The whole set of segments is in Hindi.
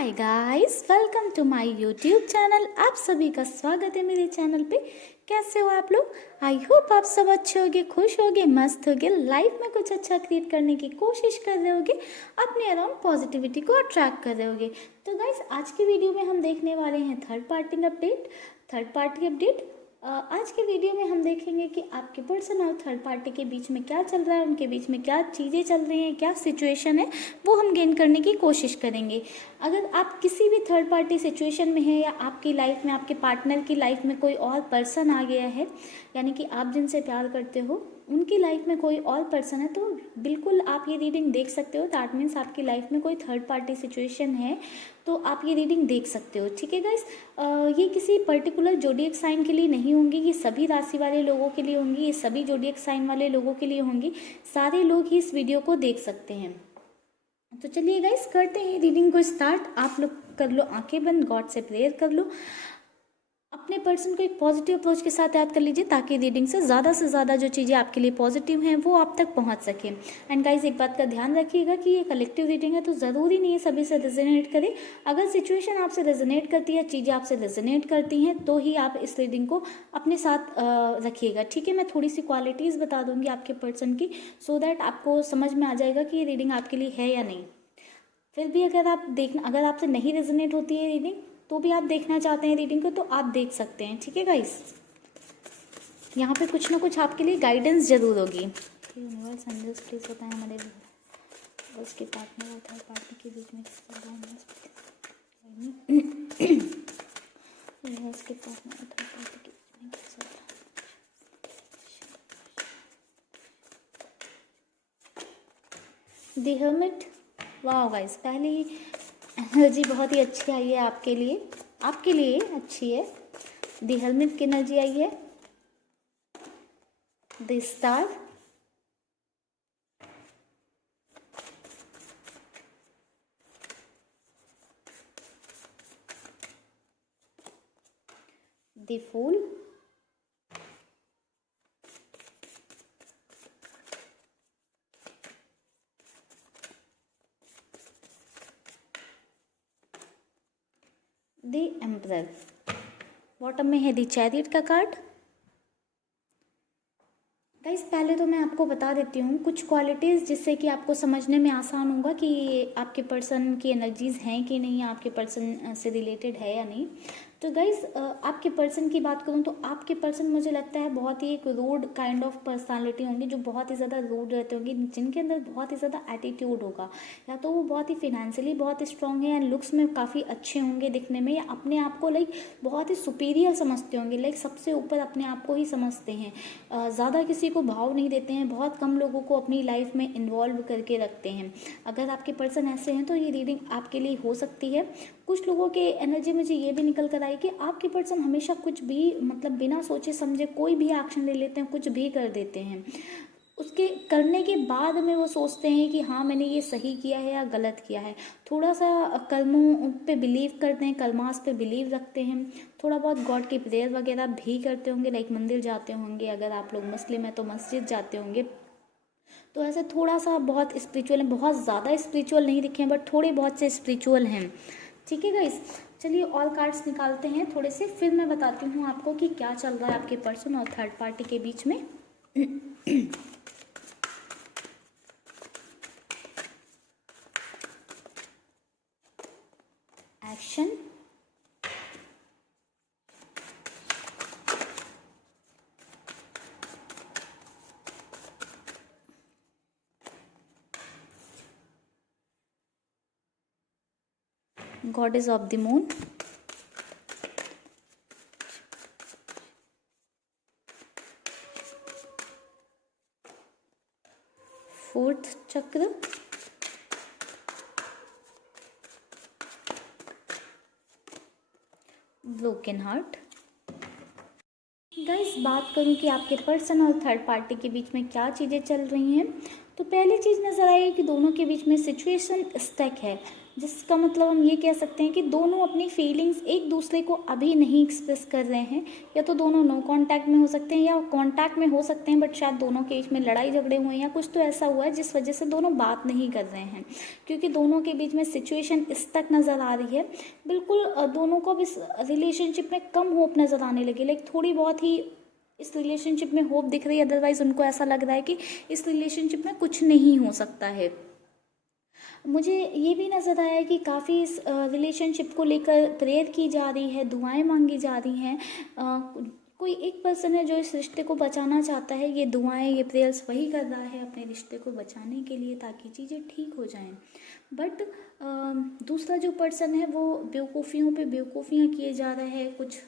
Hi guys, welcome to my YouTube channel. आप सभी का स्वागत है मेरे चैनल पे। कैसे हो आप लोग? आई होप आप सब अच्छे होगे, खुश होगे, मस्त होगे, लाइफ में कुछ अच्छा क्रिएट करने की कोशिश कर रहे होगे, अपने अराउंड पॉजिटिविटी को अट्रैक्ट कर रहे होगे। तो गाइस, आज की वीडियो में हम देखने वाले हैं थर्ड पार्टी अपडेट। आज के वीडियो में हम देखेंगे कि आपके पर्सन और थर्ड पार्टी के बीच में क्या चल रहा है, उनके बीच में क्या चीज़ें चल रही हैं, क्या सिचुएशन है, वो हम गेन करने की कोशिश करेंगे। अगर आप किसी भी थर्ड पार्टी सिचुएशन में हैं या आपकी लाइफ में, आपके पार्टनर की लाइफ में कोई और पर्सन आ गया है, यानी कि आप जिनसे प्यार करते हो उनकी लाइफ में कोई और पर्सन है, तो बिल्कुल आप ये रीडिंग देख सकते हो। दैट मीन्स आपकी लाइफ में कोई थर्ड पार्टी सिचुएशन है तो आप ये रीडिंग देख सकते हो। ठीक है गाइस, ये किसी पर्टिकुलर जोडियक साइन के लिए नहीं होंगी, ये सभी राशि वाले लोगों के लिए होंगी, ये सभी जोडियक साइन वाले लोगों के लिए होंगी। सारे लोग ही इस वीडियो को देख सकते हैं। तो चलिए गाइस, करते हैं रीडिंग को स्टार्ट। आप लोग कर लो आंखें बंद, गॉड से प्रेयर कर लो, अपने पर्सन को एक पॉजिटिव अप्रोच के साथ याद कर लीजिए ताकि रीडिंग से ज़्यादा जो चीज़ें आपके लिए पॉजिटिव हैं वो आप तक पहुंच सके। एंड गाइस, एक बात का ध्यान रखिएगा कि ये कलेक्टिव रीडिंग है तो ज़रूरी नहीं है सभी से रेजोनेट करे। अगर सिचुएशन आपसे रेजोनेट करती है, चीज़ें आपसे रेजोनेट करती हैं, तो ही आप इस रीडिंग को अपने साथ रखिएगा। ठीक है, मैं थोड़ी सी क्वालिटीज़ बता दूंगी आपके पर्सन की, सो दैट आपको समझ में आ जाएगा कि ये रीडिंग आपके लिए है या नहीं। फिर भी अगर आपसे नहीं रेजोनेट होती है रीडिंग, तो भी आप देखना चाहते हैं रीडिंग को, तो आप देख सकते हैं। ठीक है गाइस, यहाँ पे कुछ ना कुछ आपके लिए गाइडेंस जरूर होगी। यूनिवर्स एंजल्स प्लीज बताएं हमारे बस के पार्टनर और थर्ड पार्टी के बीच में यूनिवर्स के पार्टनर और थर्ड पार्टी के बीच में कैसा था। द हर्मिट, वाह गाइस, पहली एनर्जी बहुत ही अच्छी आई है आपके लिए अच्छी है। द हर्मिट की एनर्जी आई है। The star, the fool, the emperor. Bottom में है द चैरियट का कार्ड। गाइस, पहले तो मैं आपको बता देती हूँ कुछ क्वालिटीज़ जिससे कि आपको समझने में आसान होगा कि आपके पर्सन की एनर्जीज़ हैं कि नहीं, आपके पर्सन से रिलेटेड है या नहीं। तो गाइस, आपके पर्सन की बात करूँ तो आपके पर्सन मुझे लगता है बहुत ही एक रूड काइंड ऑफ पर्सनालिटी होंगी, जो बहुत ही ज़्यादा रूड रहते होंगे, जिनके अंदर बहुत ही ज़्यादा एटीट्यूड होगा। या तो वो बहुत ही फिनेंशियली बहुत स्ट्रांग है, एंड लुक्स में काफ़ी अच्छे होंगे दिखने में, या अपने आप को लाइक बहुत ही सुपीरियर समझते होंगे, लाइक सबसे ऊपर अपने आप को ही समझते हैं। ज़्यादा किसी को भाव नहीं देते हैं, बहुत कम लोगों को अपनी लाइफ में इन्वॉल्व करके रखते हैं। अगर आपके पर्सन ऐसे हैं तो ये रीडिंग आपके लिए हो सकती है। कुछ लोगों के एनर्जी मुझे ये भी निकल कर आई कि आपके पर्सन हमेशा कुछ भी मतलब बिना सोचे समझे कोई भी एक्शन ले लेते हैं, कुछ भी कर देते हैं। उसके करने के बाद में वो सोचते हैं कि हाँ, मैंने ये सही किया है या गलत किया है। थोड़ा सा कर्मों पे बिलीव करते हैं, कर्मास पे बिलीव रखते हैं। थोड़ा बहुत गॉड की प्रेयर वगैरह भी करते होंगे, लाइक मंदिर जाते होंगे, अगर आप लोग मुस्लिम हैं तो मस्जिद जाते होंगे। तो ऐसे थोड़ा सा बहुत स्पिरिचुअल है, बहुत ज़्यादा स्पिरिचुअल नहीं दिखे बट थोड़े बहुत से स्पिरिचुअल हैं। ठीक है गाइस, चलिए ऑल कार्ड्स निकालते हैं थोड़े से, फिर मैं बताती हूँ आपको कि क्या चल रहा है आपके पर्सन और थर्ड पार्टी के बीच में। Action, goddess of the moon, fourth चक्र, ब्रोकन हार्ट। गाइस, बात करूं कि आपके पर्सन और थर्ड पार्टी के बीच में क्या चीज़ें चल रही हैं, तो पहली चीज़ नज़र आई कि दोनों के बीच में सिचुएशन स्टक है। जिसका मतलब हम ये कह सकते हैं कि दोनों अपनी फीलिंग्स एक दूसरे को अभी नहीं एक्सप्रेस कर रहे हैं, या तो दोनों नो कांटेक्ट में हो सकते हैं या कांटेक्ट में हो सकते हैं, बट शायद दोनों के बीच में लड़ाई झगड़े हुए हैं या कुछ तो ऐसा हुआ है जिस वजह से दोनों बात नहीं कर रहे हैं, क्योंकि दोनों के बीच में सिचुएशन इस तक नज़र आ रही है। बिल्कुल दोनों को अब इस रिलेशनशिप में कम होप नज़र आने लगी, लाइक थोड़ी बहुत ही इस रिलेशनशिप में होप दिख रही है, अदरवाइज उनको ऐसा लग रहा है कि इस रिलेशनशिप में कुछ नहीं हो सकता है। मुझे ये भी नज़र आया कि काफ़ी इस रिलेशनशिप को लेकर प्रेयर की जा रही है, दुआएं मांगी जा रही हैं। कोई एक पर्सन है जो इस रिश्ते को बचाना चाहता है, ये दुआएं ये प्रेयर्स वही कर रहा है अपने रिश्ते को बचाने के लिए, ताकि चीज़ें ठीक हो जाएं। बट दूसरा जो पर्सन है वो बेवकूफ़ियों पे बेवकूफ़ियाँ किए जा रहा है, कुछ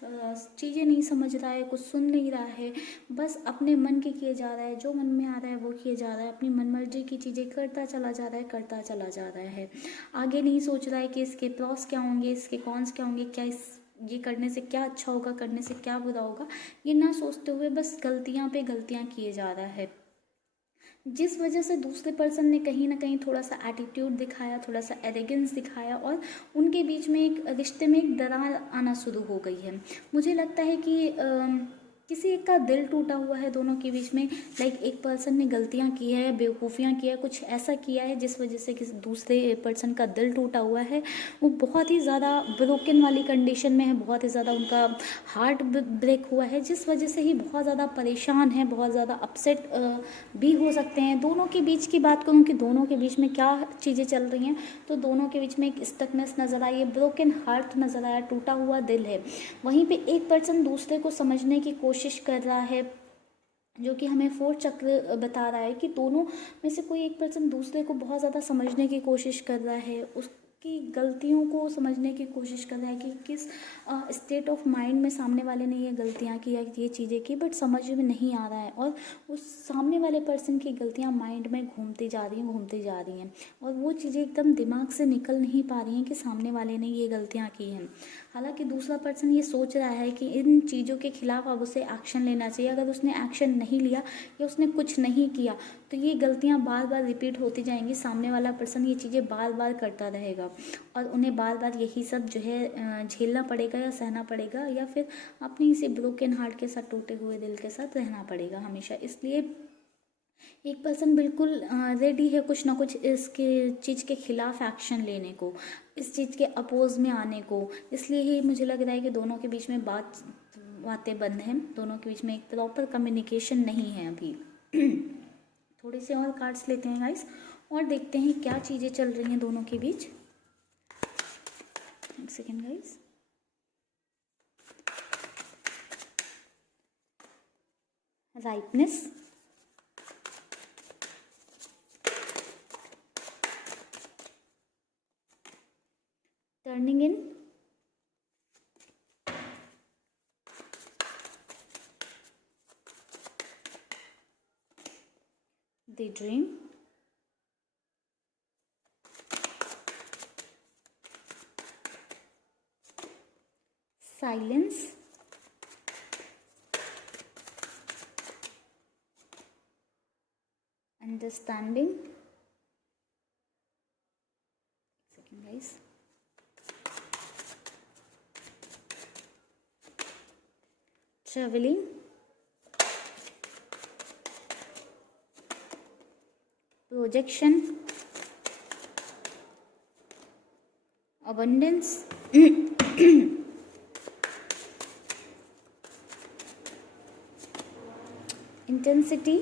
चीज़ें नहीं समझ रहा है, कुछ सुन नहीं रहा है, बस अपने मन के किए जा रहा है, जो मन में आ रहा है वो किए जा रहा है, अपनी मनमर्जी की चीज़ें करता चला जा रहा है, करता चला जा रहा है। आगे नहीं सोच रहा है कि इसके प्रॉस क्या होंगे, इसके कॉन्स क्या होंगे, क्या इस ये करने से क्या अच्छा होगा, करने से क्या बुरा होगा, ये ना सोचते हुए बस गलतियाँ पे गलतियाँ किए जा रहा है, जिस वजह से दूसरे पर्सन ने कहीं ना कहीं थोड़ा सा एटीट्यूड दिखाया, थोड़ा सा एरोगेंस दिखाया, और उनके बीच में एक रिश्ते में एक दरार आना शुरू हो गई है। मुझे लगता है कि किसी एक का दिल टूटा हुआ है दोनों के बीच में, लाइक एक पर्सन ने गलतियां की है, बेवकूफ़ियां किया, कुछ ऐसा किया है जिस वजह से किसी दूसरे पर्सन का दिल टूटा हुआ है। वो बहुत ही ज़्यादा ब्रोकन वाली कंडीशन में है, बहुत ही ज़्यादा उनका हार्ट ब्रेक हुआ है, जिस वजह से ही बहुत ज़्यादा परेशान है, बहुत ज़्यादा अपसेट भी हो सकते हैं। दोनों के बीच की बात करूँ कि दोनों के बीच में क्या चीज़ें चल रही हैं, तो दोनों के बीच में एक स्टकनेस नज़र आई है, ब्रोकन हार्ट नज़र आया, टूटा हुआ दिल है। वहीं पे एक पर्सन दूसरे को समझने की कोशिश कर रहा है, जो कि हमें फोर्थ चक्र बता रहा है कि दोनों में से कोई एक पर्सन दूसरे को बहुत ज़्यादा समझने की कोशिश कर रहा है, उसकी गलतियों को समझने की कोशिश कर रहा है कि किस स्टेट ऑफ माइंड में सामने वाले ने ये गलतियाँ की या ये चीज़ें की, बट समझ में नहीं आ रहा है, और उस सामने वाले पर्सन की गलतियाँ माइंड में घूमती जा रही हैं, घूमती जा रही हैं, और वो चीज़ें एकदम दिमाग से निकल नहीं पा रही हैं कि सामने वाले ने ये गलतियाँ की हैं। हालांकि दूसरा पर्सन ये सोच रहा है कि इन चीज़ों के खिलाफ अब उसे एक्शन लेना चाहिए, अगर उसने एक्शन नहीं लिया या उसने कुछ नहीं किया तो ये गलतियाँ बार बार रिपीट होती जाएंगी, सामने वाला पर्सन ये चीज़ें बार बार करता रहेगा, और उन्हें बार बार यही सब जो है झेलना पड़ेगा या सहना पड़ेगा, या फिर अपनी इसी ब्रोकन हार्ट के साथ, टूटे हुए दिल के साथ रहना पड़ेगा हमेशा। इसलिए एक पर्सन बिल्कुल रेडी है कुछ ना कुछ इसके चीज़ के खिलाफ एक्शन लेने को, इस चीज़ के अपोज में आने को। इसलिए ही मुझे लग रहा है कि दोनों के बीच में बातें बंद हैं, दोनों के बीच में एक प्रॉपर कम्युनिकेशन नहीं है अभी। थोड़े से और कार्ड्स लेते हैं गाइस, और देखते हैं क्या चीज़ें चल रही हैं दोनों के बीच। एक second guys. Ripeness, turning in, the dream, silence, understanding, second guys, travelling, projection, abundance, intensity,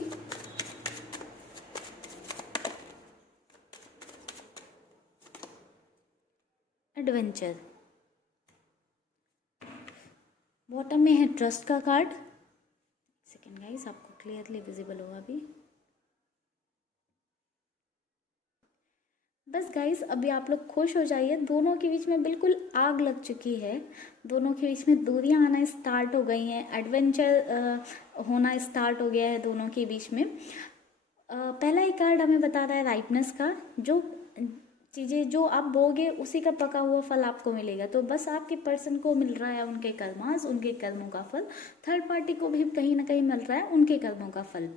adventure. Bottom में है ट्रस्ट का कार्ड। सेकेंड गाइस, आपको क्लियरली विजिबल होगा अभी। बस गाइस, अभी आप लोग खुश हो जाइए, दोनों के बीच में बिल्कुल आग लग चुकी है, दोनों के बीच में दूरियां आना स्टार्ट हो गई हैं, एडवेंचर होना स्टार्ट हो गया है दोनों के बीच में। पहला ही कार्ड हमें बता रहा है राइपनेस का, जो चीज़ें जो आप बोगे उसी का पका हुआ फल आपको मिलेगा, तो बस आपके पर्सन को मिल रहा है उनके कर्मास, उनके कर्मों का फल, थर्ड पार्टी को भी कहीं ना कहीं मिल रहा है उनके कर्मों का फल।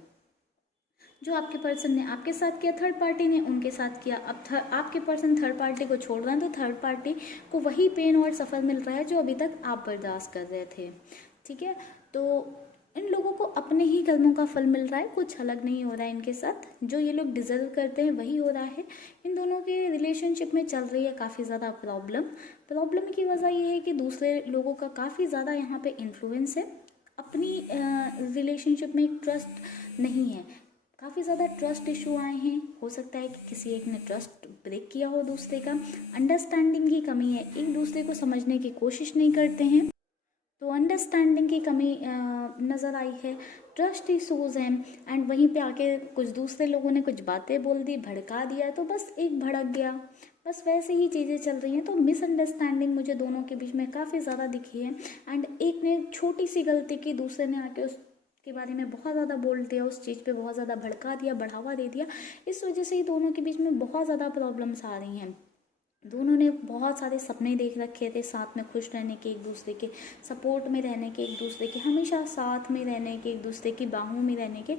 जो आपके पर्सन ने आपके साथ किया, थर्ड पार्टी ने उनके साथ किया। अब आपके पर्सन थर्ड पार्टी को छोड़ रहे हैं तो थर्ड पार्टी को वही पेन और सफ़र मिल रहा है जो अभी तक आप बर्दाश्त कर रहे थे। ठीक है, तो इन लोगों को अपने ही कर्मों का फल मिल रहा है, कुछ अलग नहीं हो रहा है इनके साथ। जो ये लोग डिजर्व करते हैं वही हो रहा है। इन दोनों के रिलेशनशिप में चल रही है काफ़ी ज़्यादा प्रॉब्लम की वजह ये है कि दूसरे लोगों का काफ़ी ज़्यादा यहाँ पे इन्फ्लुएंस है। अपनी रिलेशनशिप में एक ट्रस्ट नहीं है, काफ़ी ज़्यादा ट्रस्ट इशू आए हैं। हो सकता है कि किसी एक ने ट्रस्ट ब्रेक किया हो दूसरे का। अंडरस्टैंडिंग की कमी है, एक दूसरे को समझने की कोशिश नहीं करते हैं, तो अंडरस्टैंडिंग की कमी नज़र आई है। ट्रस्ट इशूज़ हैं एंड वहीं पे आके कुछ दूसरे लोगों ने कुछ बातें बोल दी, भड़का दिया, तो बस एक भड़क गया। बस वैसे ही चीज़ें चल रही हैं। तो मिसअंडरस्टैंडिंग मुझे दोनों के बीच में काफ़ी ज़्यादा दिखी है एंड एक ने छोटी सी गलती की, दूसरे ने आके उस के बारे में बहुत ज़्यादा बोल दिया, उस चीज़ पे बहुत ज़्यादा भड़का दिया, बढ़ावा दे दिया। इस वजह से ही दोनों के बीच में बहुत ज़्यादा प्रॉब्लम्स आ रही हैं। दोनों ने बहुत सारे सपने देख रखे थे, साथ में खुश रहने के, एक दूसरे के सपोर्ट में रहने के, एक दूसरे के हमेशा साथ में रहने के, एक दूसरे की बाहों में रहने के,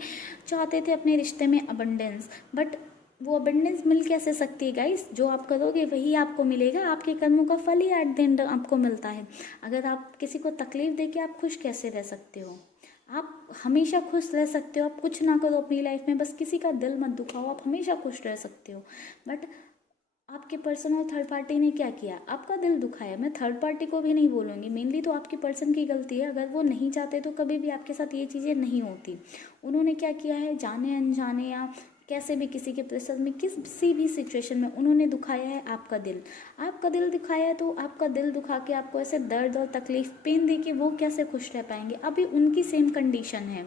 चाहते थे अपने रिश्ते में अबंडेंस। बट वो अबंडेंस मिल कैसे सकती है गाइस? जो आप करोगे वही आपको मिलेगा, आपके कर्मों का फल ही एट द एंड आपको मिलता है। अगर आप किसी को तकलीफ दे के आप खुश कैसे रह सकते हो? आप हमेशा खुश रह सकते हो, आप कुछ ना करो अपनी लाइफ में, बस किसी का दिल मत दुखाओ, आप हमेशा खुश रह सकते हो। बट आपके पर्सन और थर्ड पार्टी ने क्या किया? आपका दिल दुखाया। मैं थर्ड पार्टी को भी नहीं बोलूँगी, मेनली तो आपके पर्सन की गलती है। अगर वो नहीं चाहते तो कभी भी आपके साथ ये चीज़ें नहीं होती। उन्होंने क्या किया है, जाने अनजाने या कैसे भी किसी के प्रेशर में, किसी भी सिचुएशन में उन्होंने दुखाया है आपका दिल। आपका दिल दुखाया है तो आपका दिल दुखा के आपको ऐसे दर्द और तकलीफ, पेन दे के वो कैसे खुश रह पाएंगे? अभी उनकी सेम कंडीशन है,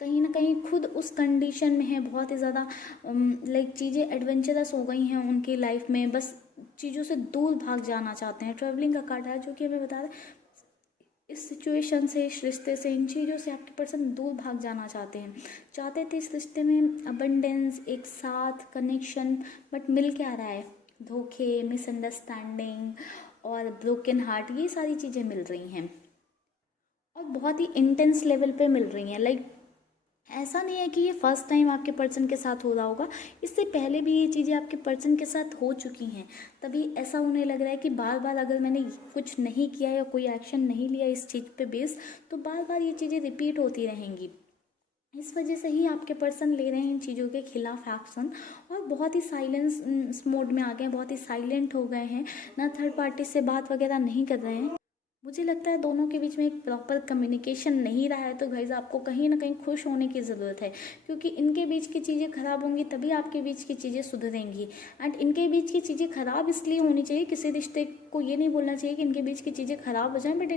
कहीं ना कहीं खुद उस कंडीशन में है, बहुत ही ज़्यादा लाइक चीज़ें एडवेंचरस हो गई हैं उनकी लाइफ में, बस चीज़ों से दूर भाग जाना चाहते हैं। ट्रैवलिंग का कार्ड है जो कि हमें बता रहा है इस सिचुएशन से, इस रिश्ते से, इन चीज़ों से आपके पर्सन दूर भाग जाना चाहते हैं। चाहते थे इस रिश्ते में अबंडेंस, एक साथ, कनेक्शन, बट मिल क्या रहा है? धोखे, मिसअंडरस्टैंडिंग और ब्रोकन हार्ट, ये सारी चीज़ें मिल रही हैं और बहुत ही इंटेंस लेवल पे मिल रही हैं। लाइक ऐसा नहीं है कि ये फर्स्ट टाइम आपके पर्सन के साथ हो रहा होगा, इससे पहले भी ये चीज़ें आपके पर्सन के साथ हो चुकी हैं। तभी ऐसा उन्हें लग रहा है कि बार बार अगर मैंने कुछ नहीं किया या कोई एक्शन नहीं लिया इस चीज़ पे बेस, तो बार बार ये चीज़ें रिपीट होती रहेंगी। इस वजह से ही आपके पर्सन ले रहे हैं इन चीज़ों के खिलाफ एक्शन और बहुत ही साइलेंस मोड में आ गए हैं, बहुत ही साइलेंट हो गए हैं, ना थर्ड पार्टी से बात वगैरह नहीं कर रहे हैं। मुझे लगता है दोनों के बीच में एक प्रॉपर कम्युनिकेशन नहीं रहा है। तो गाइस आपको कहीं ना कहीं खुश होने की ज़रूरत है, क्योंकि इनके बीच की चीज़ें खराब होंगी तभी आपके बीच की चीज़ें सुधरेंगी। एंड इनके बीच की चीज़ें खराब इसलिए होनी चाहिए, किसी रिश्ते को ये नहीं बोलना चाहिए कि इनके बीच की चीज़ें खराब हो जाएं, बट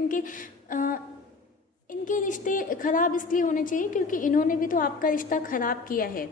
इनके रिश्ते खराब इसलिए होने चाहिए क्योंकि इन्होंने भी तो आपका रिश्ता खराब किया है।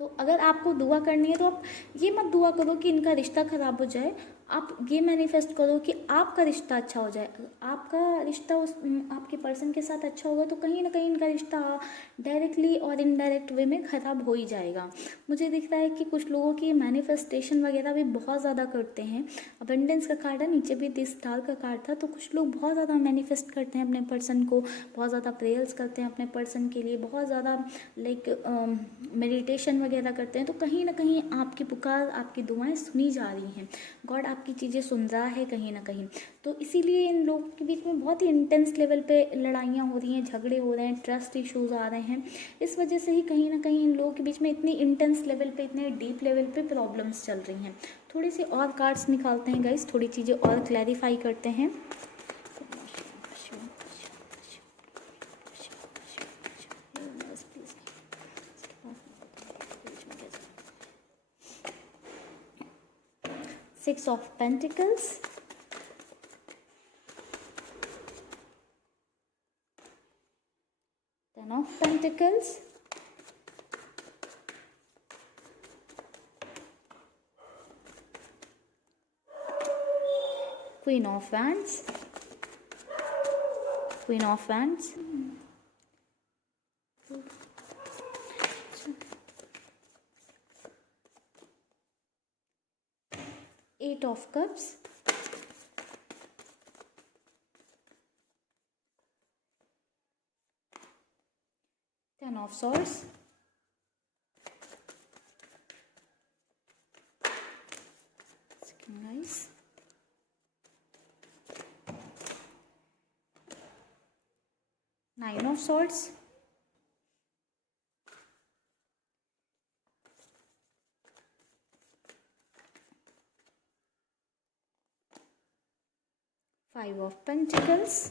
तो अगर आपको दुआ करनी है तो आप ये मत दुआ करो कि इनका रिश्ता खराब हो जाए, आप ये मैनिफेस्ट करो कि आपका रिश्ता अच्छा हो जाए। आपका रिश्ता उस आपके पर्सन के साथ अच्छा होगा तो कहीं ना कहीं इनका रिश्ता डायरेक्टली और इनडायरेक्ट वे में ख़राब हो ही जाएगा। मुझे दिख रहा है कि कुछ लोगों की मैनिफेस्टेशन वगैरह भी बहुत ज़्यादा करते हैं। अबंडेंस का कार्ड है, नीचे भी 10 स्टार का कार्ड था, तो कुछ लोग बहुत ज़्यादा मैनिफेस्ट करते हैं अपने पर्सन को, बहुत ज़्यादा प्रेयर्स करते हैं अपने पर्सन के लिए, बहुत ज़्यादा लाइक मेडिटेशन वगैरह करते हैं। तो कहीं ना कहीं आपकी पुकार, आपकी दुआएं सुनी जा रही हैं, गॉड आपकी चीज़ें सुन रहा है कहीं ना कहीं। तो इसीलिए इन लोगों के बीच में बहुत ही इंटेंस लेवल पे लड़ाइयाँ हो रही हैं, झगड़े हो रहे हैं, ट्रस्ट इश्यूज आ रहे हैं। इस वजह से ही कहीं ना कहीं इन लोगों के बीच में इतनी इंटेंस लेवल पे, इतने डीप लेवल पे प्रॉब्लम्स चल रही हैं। थोड़ी सी और कार्ड्स निकालते हैं गाइस, थोड़ी चीज़ें और क्लैरिफाई करते हैं। 6 of Pentacles, 10 of Pentacles, Queen of Wands, Queen of Wands, Eight of Cups, Ten of Swords, guys. Nine of swords, five of pentacles,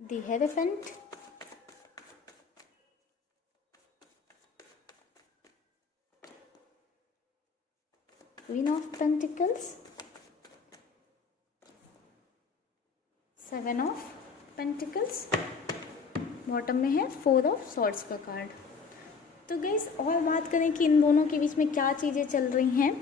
the hierophant, queen of pentacles, seven of pentacles, bottom में है फोर ऑफ सॉर्ड्स का कार्ड। तो गाइस और बात करें कि इन दोनों के बीच में क्या चीज़ें चल रही हैं,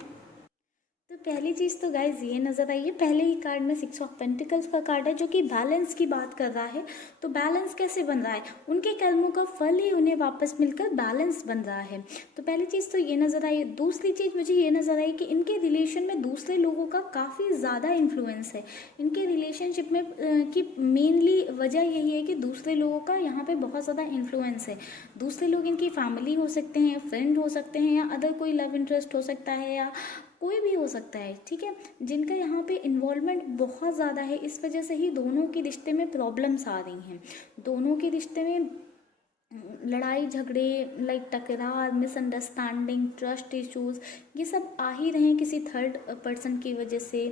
तो पहली चीज़ तो गाइज ये नज़र आई है, पहले ही कार्ड में सिक्स ऑफ पेंटिकल्स का कार्ड है जो कि बैलेंस की बात कर रहा है। तो बैलेंस कैसे बन रहा है, उनके कर्मों का फल ही उन्हें वापस मिलकर बैलेंस बन रहा है। तो पहली चीज़ तो ये नज़र आई। दूसरी चीज़ मुझे ये नज़र आई कि इनके रिलेशन में दूसरे लोगों का काफ़ी ज़्यादा इन्फ्लुएंस है इनके रिलेशनशिप में, कि मेनली वजह यही है कि दूसरे लोगों का यहाँ पे बहुत ज़्यादा इन्फ्लुएंस है। दूसरे लोग इनकी फैमिली हो सकते हैं, फ्रेंड हो सकते हैं, या अदर कोई लव इंटरेस्ट हो सकता है, या कोई भी हो सकता है, ठीक है, जिनका यहाँ पे इन्वॉल्वमेंट बहुत ज़्यादा है। इस वजह से ही दोनों के रिश्ते में प्रॉब्लम्स आ रही हैं, दोनों के रिश्ते में लड़ाई झगड़े, लाइक टकरार, मिसअंडरस्टैंडिंग, ट्रस्ट इश्यूज, ये सब आ ही रहे हैं किसी थर्ड पर्सन की वजह से,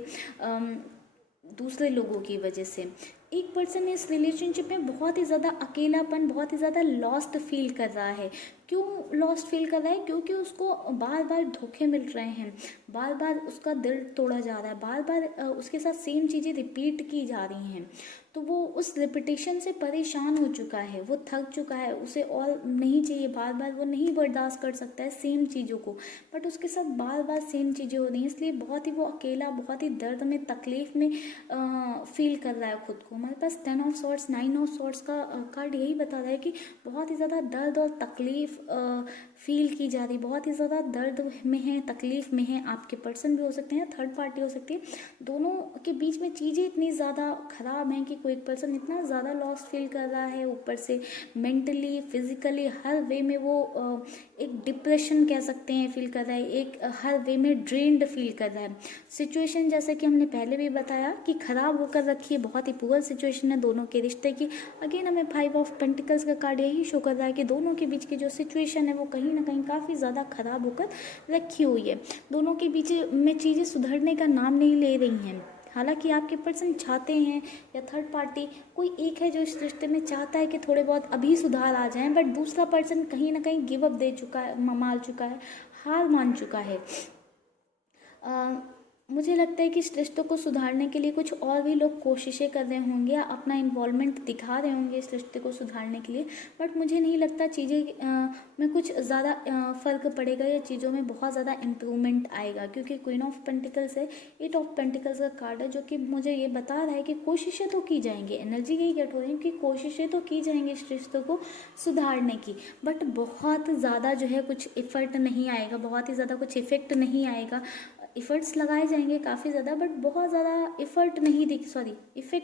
दूसरे लोगों की वजह से। एक पर्सन इस रिलेशनशिप में बहुत ही ज़्यादा अकेलापन, बहुत ही ज़्यादा लॉस्ट फील कर रहा है। क्यों लॉस्ट फील कर रहा है, क्योंकि उसको बार बार धोखे मिल रहे हैं, बार बार उसका दिल तोड़ा जा रहा है, बार बार उसके साथ सेम चीज़ें रिपीट की जा रही हैं। तो वो उस रिपीटेशन से परेशान हो चुका है, वो थक चुका है, उसे और नहीं चाहिए, बार बार वो नहीं बर्दाश्त कर सकता है सेम चीज़ों को, बट उसके साथ बार बार सेम चीज़ें हो रही हैं, इसलिए बहुत ही वो अकेला, बहुत ही दर्द में, तकलीफ़ में फील कर रहा है खुद को। हमारे पास ten of swords, nine of swords का कार्ड यही बता रहा है कि बहुत ही ज़्यादा दर्द और तकलीफ़ फील की जा रही, बहुत ही ज़्यादा दर्द में है, तकलीफ़ में है। आपके पर्सन भी हो सकते हैं, थर्ड पार्टी हो सकती है, दोनों के बीच में चीज़ें इतनी ज़्यादा ख़राब हैं कि कोई एक पर्सन इतना ज़्यादा लॉस फील कर रहा है, ऊपर से मेंटली, फिज़िकली, हर वे में वो एक डिप्रेशन कह सकते हैं फील कर रहा है, एक हर वे में ड्रेन्ड फील कर रहा है। सिचुएशन जैसे कि हमने पहले भी बताया कि ख़राब होकर रखी है, बहुत ही पुअर सिचुएशन है दोनों के रिश्ते की। अगेन हमें फाइव ऑफ पेंटिकल्स का कार्ड यही शो कर रहा है कि दोनों के बीच की जो सिचुएशन है वो कहीं ना कहीं काफ़ी ज़्यादा ख़राब होकर रखी हुई है। दोनों के बीच में चीज़ें सुधरने का नाम नहीं ले रही हैं। हालांकि आपके पर्सन चाहते हैं, या थर्ड पार्टी कोई एक है जो इस रिश्ते में चाहता है कि थोड़े बहुत अभी सुधार आ जाएं, बट दूसरा पर्सन कहीं ना कहीं गिव अप दे चुका है, मार चुका है, हार मान चुका है। मुझे लगता है कि इस रिश्तों को सुधारने के लिए कुछ और भी लोग कोशिशें कर रहे होंगे, या अपना इन्वॉल्वमेंट दिखा रहे होंगे इस रिश्ते को सुधारने के लिए, बट मुझे नहीं लगता चीज़ें में कुछ ज़्यादा फ़र्क पड़ेगा, या चीज़ों में बहुत ज़्यादा इम्प्रूवमेंट आएगा, क्योंकि क्वीन ऑफ पेंटिकल्स है, एट ऑफ पेंटिकल्स का कार्ड है, जो कि मुझे ये बता रहा है कि कोशिशें तो की जाएंगी, एनर्जी यही गेट हो रही है कि कोशिशें तो की जाएंगी इस रिश्तों को सुधारने की, बट बहुत ज़्यादा जो है कुछ इफ़र्ट नहीं आएगा, बहुत ही ज़्यादा कुछ इफ़ेक्ट नहीं आएगा। इफ़र्ट्स लगाए जाएंगे काफ़ी ज़्यादा, बट बहुत ज़्यादा इफ़ेक्ट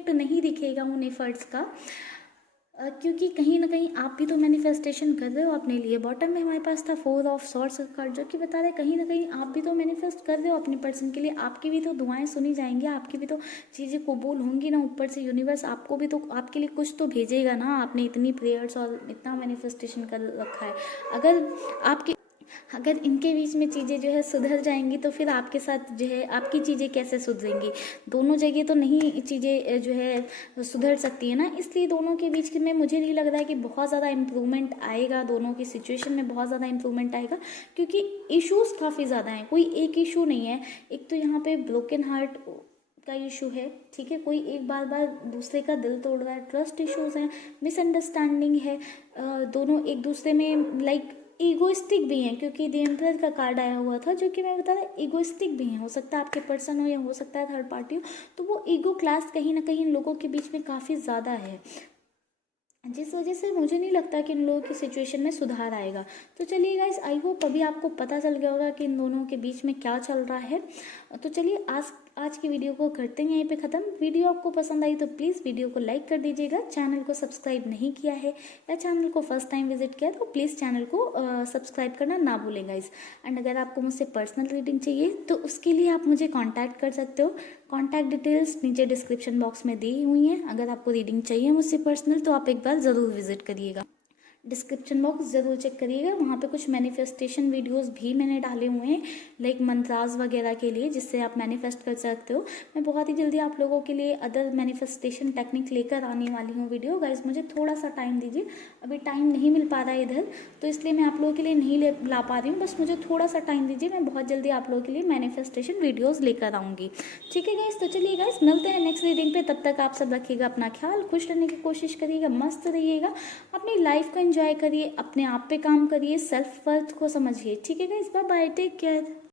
नहीं दिखेगा उन इफ़र्ट्स का, क्योंकि कहीं ना कहीं आप भी तो मैनिफेस्टेशन कर रहे हो अपने लिए। बॉटम में हमारे पास था फोर ऑफ सॉर्ड्स का कार्ड, जो कि बता रहे हैं कहीं ना कहीं आप भी तो मैनिफेस्ट कर रहे हो अपने पर्सन के लिए, आपकी भी तो दुआएं सुनी जाएंगी, आपकी भी तो चीज़ें कबूल होंगी ना, ऊपर से यूनिवर्स आपको भी तो आपके लिए कुछ तो भेजेगा ना। आपने इतनी प्रेयर्स और इतना मैनिफेस्टेशन कर रखा है, अगर इनके बीच में चीज़ें जो है सुधर जाएंगी, तो फिर आपके साथ जो है आपकी चीज़ें कैसे सुधरेंगी। दोनों जगह तो नहीं चीज़ें जो है सुधर सकती है ना, इसलिए दोनों के बीच में मुझे नहीं लग रहा है कि बहुत ज़्यादा इम्प्रूवमेंट आएगा, दोनों की सिचुएशन में बहुत ज़्यादा इम्प्रूवमेंट आएगा, क्योंकि इश्यूज़ काफ़ी ज़्यादा हैं, कोई एक इशू नहीं है। एक तो यहाँ पे ब्रोकन हार्ट का इशू है, ठीक है, कोई एक बार बार दूसरे का दिल तोड़ रहा है, ट्रस्ट इश्यूज हैं, मिसअंडरस्टैंडिंग है, दोनों एक दूसरे में लाइक ईगोइस्टिक भी हैं, क्योंकि द एम्परर का कार्ड आया हुआ था, जो कि मैं बता रहा ईगोइस्टिक भी हैं। हो सकता है आपके पर्सन हो, या हो सकता है थर्ड पार्टी हो, तो वो ईगो क्लास कहीं ना कहीं इन लोगों के बीच में काफ़ी ज़्यादा है। जिस वजह से मुझे नहीं लगता कि इन लोगों की सिचुएशन में सुधार आएगा। तो चलिए गाइस, आई होप अभी आपको पता चल गया होगा कि इन दोनों के बीच में क्या चल रहा है। तो चलिए आज की वीडियो को करते हैं यहीं पे ख़त्म। वीडियो आपको पसंद आई तो प्लीज़ वीडियो को लाइक कर दीजिएगा। चैनल को सब्सक्राइब नहीं किया है या चैनल को फर्स्ट टाइम विजिट किया तो प्लीज़ चैनल को सब्सक्राइब करना ना भूलें गाइस। एंड अगर आपको मुझसे पर्सनल रीडिंग चाहिए तो उसके लिए आप मुझे कॉन्टैक्ट कर सकते हो। कॉन्टैक्ट डिटेल्स नीचे डिस्क्रिप्शन बॉक्स में दी हुई हैं। अगर आपको रीडिंग चाहिए मुझसे पर्सनल तो आप एक बार ज़रूर विजिट करिएगा। डिस्क्रिप्शन बॉक्स ज़रूर चेक करिएगा, वहाँ पे कुछ मैनिफेस्टेशन वीडियोस भी मैंने डाले हुए हैं, लाइक मंत्रास वगैरह के लिए, जिससे आप मैनिफेस्ट कर सकते हो। मैं बहुत ही जल्दी आप लोगों के लिए अदर मैनिफेस्टेशन टेक्निक लेकर आने वाली हूँ वीडियो। गाइस मुझे थोड़ा सा टाइम दीजिए, अभी टाइम नहीं मिल पा रहा है इधर, तो इसलिए मैं आप लोगों के लिए नहीं ला पा रही हूँ। बस मुझे थोड़ा सा टाइम दीजिए, मैं बहुत जल्दी आप लोगों के लिए मैनिफेस्टेशन वीडियोज़ लेकर आऊँगी। ठीक है गाइस, तो चलिए गाइस मिलते हैं नेक्स्ट रीडिंग पे। तब तक आप सब रखिएगा अपना ख्याल, खुश रहने की कोशिश करिएगा, मस्त रहिएगा, अपनी लाइफ को एंजॉय करिए, अपने आप पे काम करिए, सेल्फ वर्थ को समझिए। ठीक है guys, bye bye, take care.